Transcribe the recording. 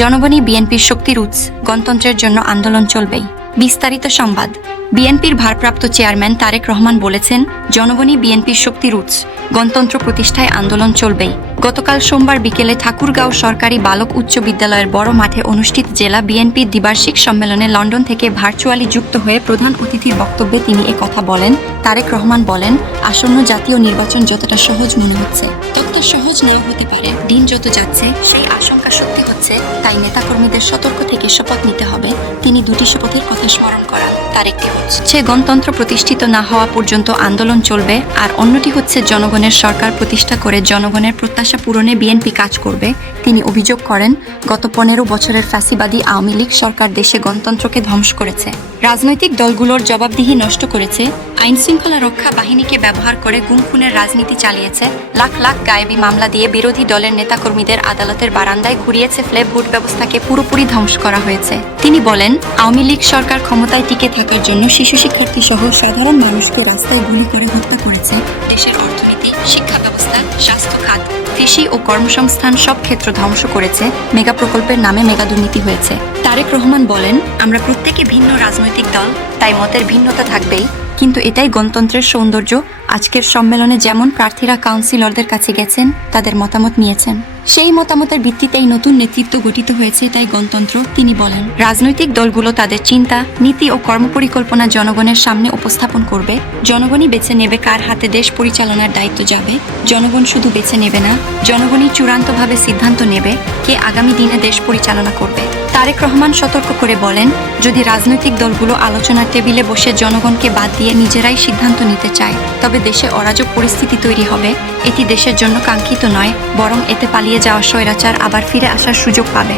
জনগণই বিএনপির শক্তির উৎস, গণতন্ত্রের জন্য আন্দোলন চলবেই। বিস্তারিত সংবাদ। বিএনপির ভারপ্রাপ্ত চেয়ারম্যান তারেক রহমান বলেছেন জনগণই বিএনপির শক্তির উৎস, গণতন্ত্র প্রতিষ্ঠায় আন্দোলন চলবেই। গতকাল সোমবার বিকেলে ঠাকুরগাঁও সরকারি বালক উচ্চ বিদ্যালয়ের বড় মাঠে অনুষ্ঠিত জেলা বিএনপির দ্বিবার্ষিক সম্মেলনে লন্ডন থেকে ভার্চুয়ালি যুক্ত হয়ে প্রধান অতিথির বক্তব্যে তিনি কথা বলেন, তারেক রহমান বলেন, আসন্ন জাতীয় নির্বাচন যতটা সহজ মনে হচ্ছে ততটা সহজ নাও হতে পারে। দিন যত যাচ্ছে, সেই আশঙ্কা সত্যি হচ্ছে। তাই নেতাকর্মীদের সতর্ক থেকে শপথ নিতে হবে। তিনি দুটি শপথের কথা স্মরণ করান তার একটি হচ্ছে গণতন্ত্র প্রতিষ্ঠিত না হওয়া পর্যন্ত আন্দোলন চলবে। আর অন্যটি হচ্ছে, জনগণের সরকার প্রতিষ্ঠা করে জনগণের প্রত্যাশা পূরণে বিএনপি কাজ করবে। তিনি অভিযোগ করেন, গত পনেরো বছরের ফ্যাসিবাদী আওয়ামী লীগ সরকার দেশে গণতন্ত্রকে ধ্বংস করেছে। রাজনৈতিক দলগুলোর জবাবদিহি নষ্ট করেছে আইন শৃঙ্খলা রক্ষা বাহিনীকে ব্যবহার করে গুম খুনের রাজনীতি চালিয়েছে, লাখ লাখ গায়েবী মামলা দিয়ে বিরোধী দলের নেতাকর্মীদের আদালতের বারান্দায় ঘুরিয়েছে ফ্লেপ বুট ব্যবস্থাকে পুরোপুরি ধ্বংস করা হয়েছে। তিনি বলেন, আওয়ামী লীগ সরকার ক্ষমতায় টিকে থাকার জন্য শিশু শিক্ষার্থী সহ সাধারণ মানুষকে রাস্তায় গুলি করে হত্যা করেছে। দেশের অর্থনীতি, শিক্ষা ব্যবস্থা, স্বাস্থ্য খাত, কৃষি ও কর্মসংস্থান সব ক্ষেত্র ধ্বংস করেছে, মেগা প্রকল্পের নামে মেগা দুর্নীতি হয়েছে। তারেক রহমান বলেন, আমরা প্রত্যেকে ভিন্ন রাজনৈতিক দল, তাই মতের ভিন্নতা থাকবেই। কিন্তু এটাই গণতন্ত্রের সৌন্দর্য। আজকের সম্মেলনে যেমন প্রার্থীরা কাউন্সিলরদের কাছে গেছেন, তাদের মতামত নিয়েছেন। সেই মতামতের ভিত্তিতেই নতুন নেতৃত্ব গঠিত হয়েছে, তাই গণতন্ত্র, তিনি বলেন। রাজনৈতিক দলগুলো তাদের চিন্তা, নীতি ও কর্মপরিকল্পনা জনগণের সামনে উপস্থাপন করবে। জনগণই বেছে নেবে কার হাতে দেশ পরিচালনার দায়িত্ব যাবে। জনগণ শুধু বেছে নেবে না, জনগণই চূড়ান্তভাবে সিদ্ধান্ত নেবে কে আগামী দিনে দেশ পরিচালনা করবে। তারেক রহমান সতর্ক করে বলেন, যদি রাজনৈতিক দলগুলো আলোচনার টেবিলে বসে জনগণকে বাদ দিয়ে নিজেরাই সিদ্ধান্ত নিতে চায়, তবে দেশে অরাজক পরিস্থিতি তৈরি হবে। এটি দেশের জন্য কাঙ্ক্ষিত নয়, বরং এতে পালিয়ে যাওয়া স্বৈরাচার আবার ফিরে আসার সুযোগ পাবে।